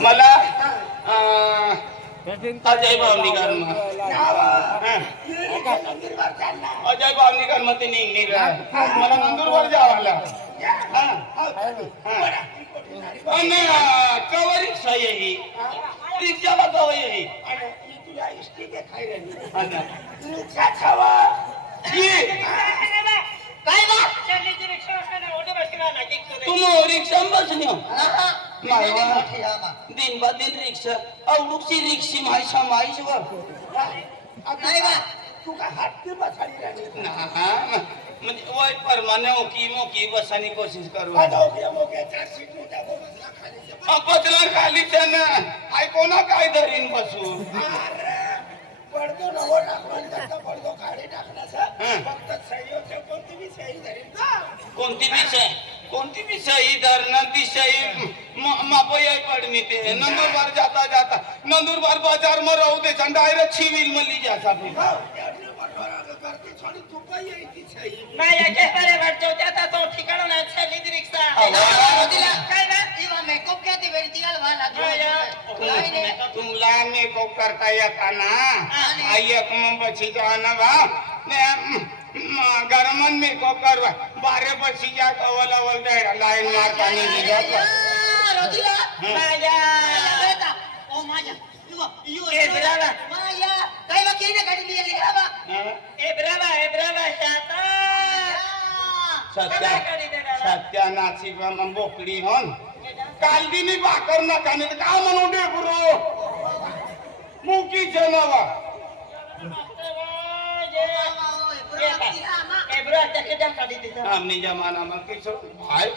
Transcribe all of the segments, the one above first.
मला अजय भावनिकर अजय भावनिकर मग ते निघली मला नंदुरबार जावाला आणि कवर रिक्षा येई रिक्षाला कवर येई तुला इष्टी ते खाई रिक्षा खावा काय तुम रिक्षा बसनी दिन बा दिन रिक्षा अवडूकची रिक्षी माहिशा माहिश तू का हात बसाली म्हणजे वय परमाने मोकी बसानी कोशिश करू पतला खाली हाय कोणा काय धरीन बसू पडतो नवो टाकला पडतो खाली टाकण्याचा फक्त सही कोणती बी सही धरणं ती सही मापयाय पडनी ते नंदुरबार जाता जाता नंदुरबार बाजार में रहू दे डायरेक्ट सिविल में ली जा सकती नाही एके बारे वाटतो त्याचा तो ठिकाणा नाही चालली रिक्षा काय ना इवा मेकअप क्या ती वेळी तिला वाला तुमला मेकअप करता येता ना आई एक बची जाना बा गरमन मेकअप करवा बारे बची जा कवल अवल दे लाइन मारता नहीं दिया रोदिला माया ओ माया यू ए ब्रावा माया काय वा केने गाडी लिहिली बाबा ए ब्रावा सत्यानाची बोकडी होन कालदीनी भाकर नका नाही का म्हणून दे गुरु मुकी जनावा हमने जमाना में किसो भाई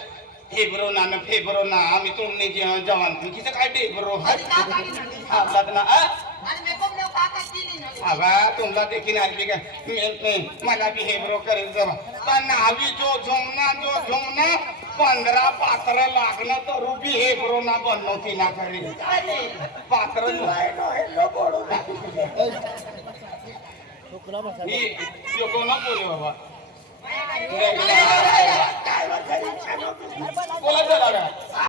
फेब्रो ना में फेब्रो ना हम तुमने जवान में किसे काय फेब्रो हां लग्न आणि मेकअप ने काका केली ना अबा तुमला देखील आली काय मला बी हेब्रो करेल जमा पण आवी जो झुमना 15 पात्र लागणं तर रुपी हेब्रो ना बनवती ना करे पात्र लो बोडू ही यो कोण बोले बाबा बोला जरा